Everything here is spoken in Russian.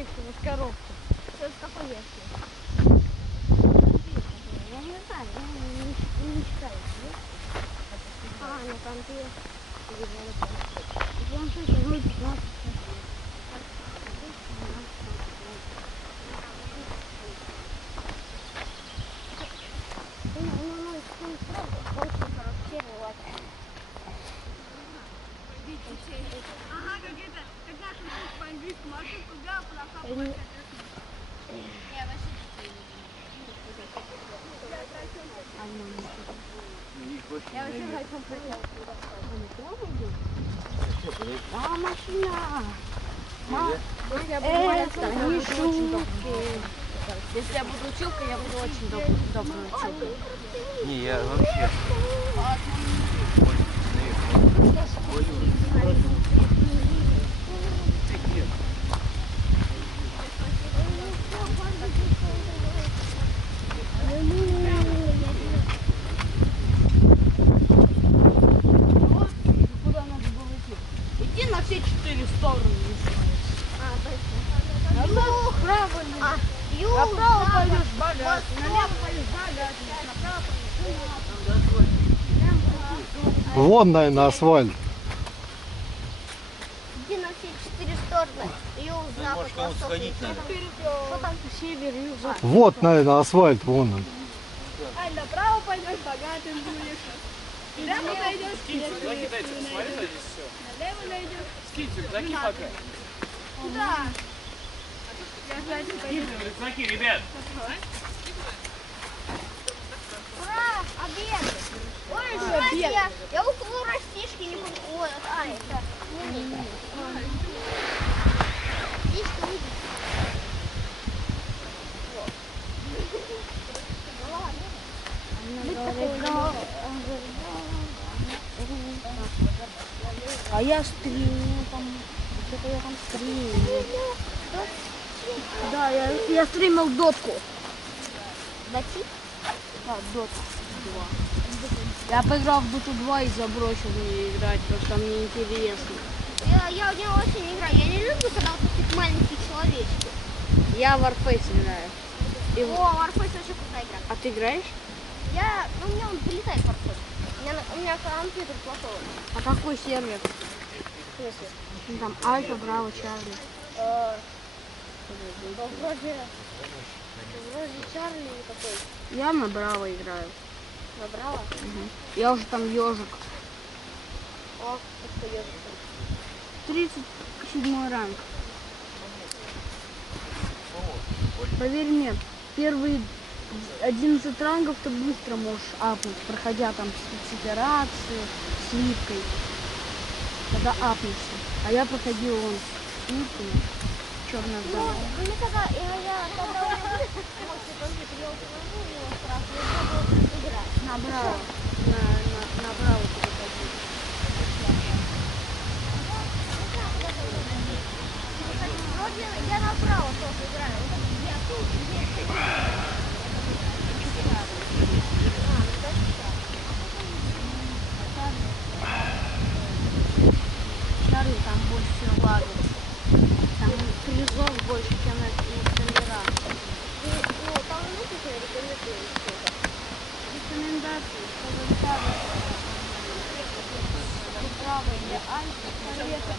весело с коробки. Что с какой версии? Я не знаю, я не читаю. Ну там ты... Планшет, ну 15. Ага, как это, как наши учат по-английскому, ошибку взял, плохо. Я вообще хочу хотел. А, машина! Это не шутки. Если я буду училкой, я буду очень доброй училкой. Не, я вообще. Куда надо было идти? Иди на все 4 стороны. Ну, право не. Направо пойдешь богат, налево пойдешь богат, направо пойдешь. Вон, наверное, асфальт. Иди на все 4 стороны. Юг, запад, может, кому-то восток. сходить надо. Что там? Север, юг, запад. Вот, наверное, асфальт, вон он. Ай, направо пойдешь богатым будешь. Прямо пойдешь, Рюкзаки дайте, посмотри, здесь все. налево найдешь. Скиньте рюкзаки пока. Куда? Я знаю, что пойду. Скиньте рюкзаки, ребят. Ура, обед! Ой, Какой что обед? я около растишки не буду. Ой, это не. Растишки видишь? А я стримил там, что-то я там стримил. Да, я стримил дотку. Дати? Да, доту 2. Я поиграл в доту 2 и забросил мне играть, потому что мне интересно. Я в него вообще не играю. Я не люблю, когда вот такие маленькие человечки. Я в Warface играю. И О, Warface вообще крутая игра. А ты играешь? Ну у меня он вылетает Warface. У меня компьютер плохой. А какой сервер? В смысле? Ну, там Альфа, Браво, Чарли. Вроде Чарли или какой. Я на Браво играю. Набрала? Я уже там ежик. О, что ежик. 37 ранг. Поверь мне, первые 11 рангов ты быстро можешь апнуть, проходя там спецоперации, слипкой. Когда апнешься. А я проходил вон слипками, черная вдова. Мне когда я когда у меня будет мощный компьютер, я установлю его сразу и буду играть. На Браво. На Браво ты проходил. Вроде я направо тоже играю. Чарли там больше всего лагает. Там призов больше, чем на серверах. Ну, там написано рекомендую что-то. Рекомендации, чтобы Чарли Браво или Альфа, советов.